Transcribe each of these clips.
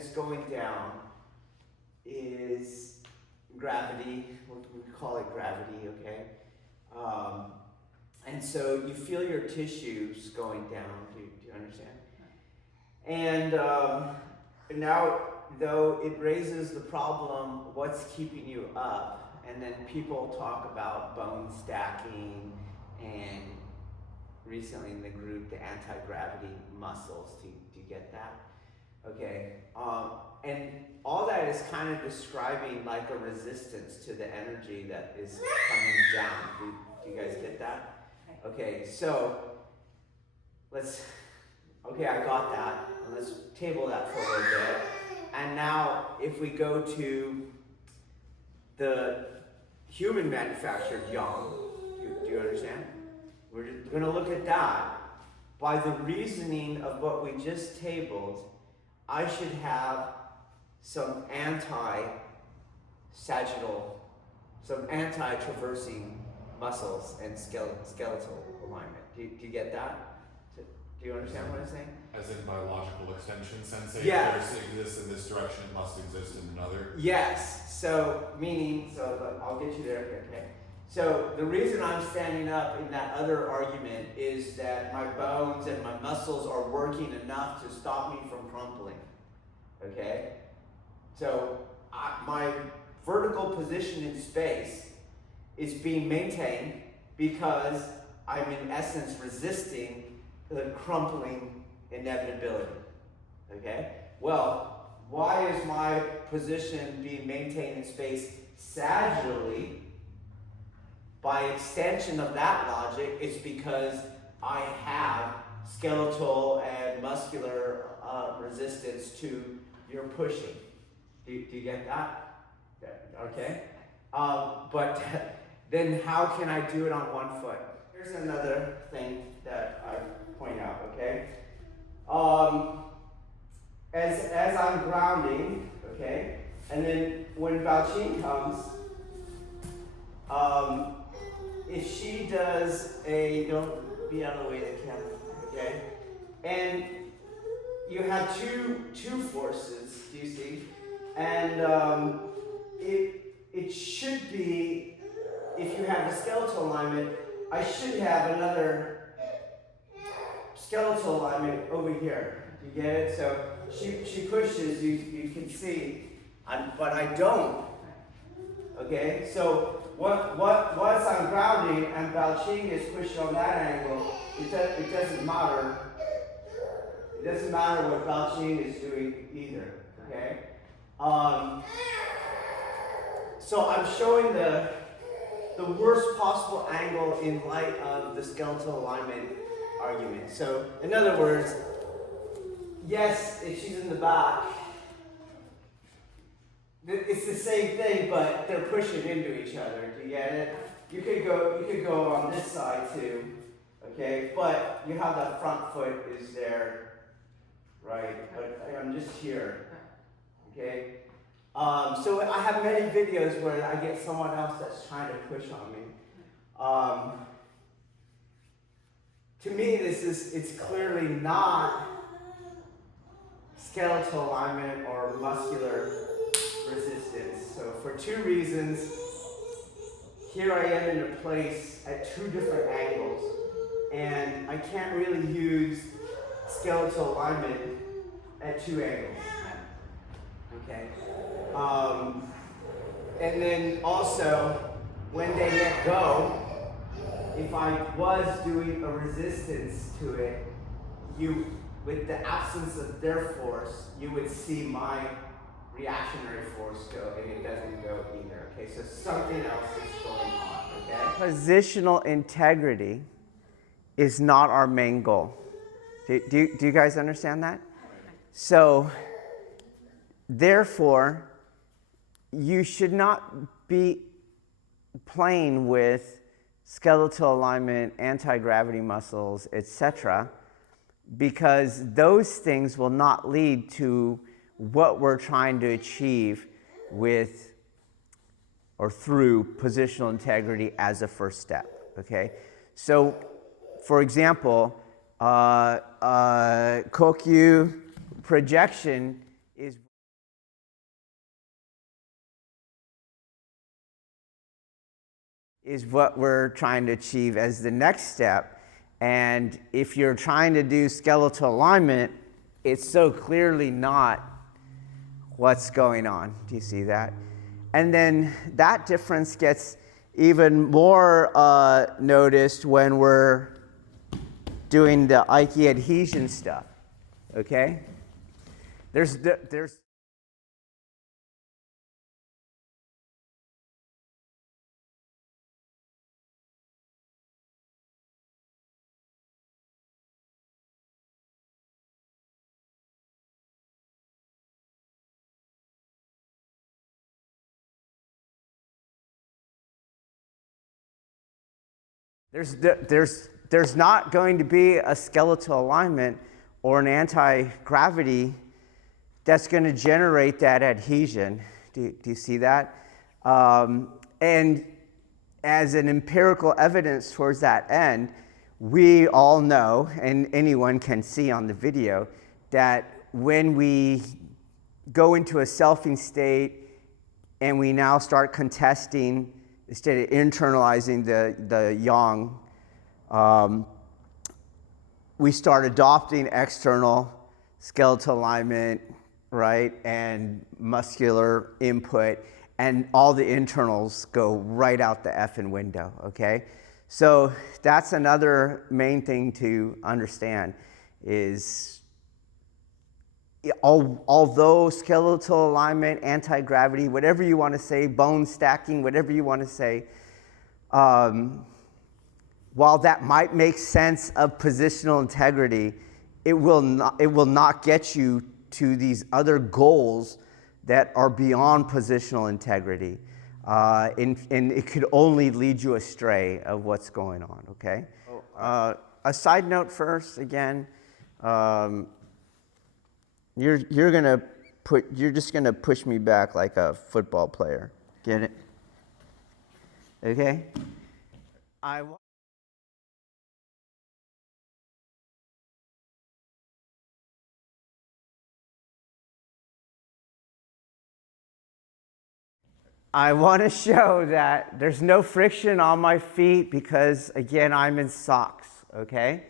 is going down is gravity. We call it gravity, okay? And so you feel your tissues going down. Do you understand? And now, though, it raises the problem, what's keeping you up? And then people talk about bone stacking and recently in the group, the anti-gravity muscles. Do you get that? Okay. And all that is kind of describing like a resistance to the energy that is coming down. Do you guys get that? Okay, so okay, I got that. Let's table that for a little bit. And now, if we go to the human manufactured yang, do you understand? We're going to look at that. By the reasoning of what we just tabled, I should have some anti-sagittal, some anti-traversing muscles and skeletal alignment. Do you get that? Do you understand what I'm saying? As in biological extension sensei? Yeah. If there's exists in this direction, it must exist in another? Yes. So, I'll get you there, okay? So, the reason I'm standing up in that other argument is that my bones and my muscles are working enough to stop me from crumpling, okay? So, my vertical position in space is being maintained because I'm in essence resisting the crumpling inevitability, okay? Well, why is my position being maintained in space sagittally? By extension of that logic, it's because I have skeletal and muscular resistance to your pushing. Do you get that? Okay. But then how can I do it on one foot? Here's another thing that I point out, okay? As I'm grounding, okay, and then when Baoqing comes, if she does don't be out of the way of the camera, okay? And you have two forces, do you see? And it should be, if you have the skeletal alignment, I should have another skeletal alignment over here. Do you get it? So she pushes, you can see, but I don't. Okay, so once I'm grounding and Baoqing is pushed on that angle, it doesn't matter. It doesn't matter what Baoqing is doing either. Okay. So I'm showing the worst possible angle in light of the skeletal alignment argument. So in other words, yes, if she's in the back, it's the same thing, but they're pushing into each other. Do you get it? You could go on this side too, okay? But you have that front foot is there, right? But I'm just here, okay? So I have many videos where I get someone else that's trying to push on me. To me, it's clearly not skeletal alignment or muscular resistance. So for two reasons, here I am in a place at two different angles, and I can't really use skeletal alignment at two angles. Okay. And then also, when they let go, if I was doing a resistance to it, with the absence of their force, you would see my reactionary force go, and it doesn't go either. Okay, so something else is going on. Okay. Positional integrity is not our main goal. Do you guys understand that? So, therefore, you should not be playing with skeletal alignment, anti-gravity muscles, etc., because those things will not lead to what we're trying to achieve with or through positional integrity as a first step, okay? So, for example, Kokyu projection is is what we're trying to achieve as the next step. And if you're trying to do skeletal alignment, it's so clearly not what's going on. Do you see that? And then that difference gets even more noticed when we're doing the Aiki adhesion stuff. Okay? There's not going to be a skeletal alignment or an anti-gravity that's going to generate that adhesion. Do you see that? And as an empirical evidence towards that end, we all know, and anyone can see on the video, that when we go into a selfing state and we now start contesting, instead of internalizing the yang, we start adopting external skeletal alignment, right, and muscular input, and all the internals go right out the effing window, okay? So that's another main thing to understand is although skeletal alignment, anti-gravity, whatever you want to say, bone stacking, whatever you want to say, while that might make sense of positional integrity, it will not get you to these other goals that are beyond positional integrity. And it could only lead you astray of what's going on, okay? A side note first, again, you're just gonna push me back like a football player. Get it? Okay? I want to show that there's no friction on my feet because, again, I'm in socks, okay?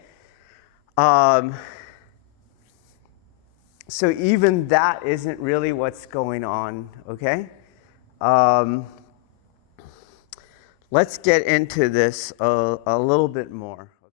So even that isn't really what's going on, okay? Let's get into this a little bit more.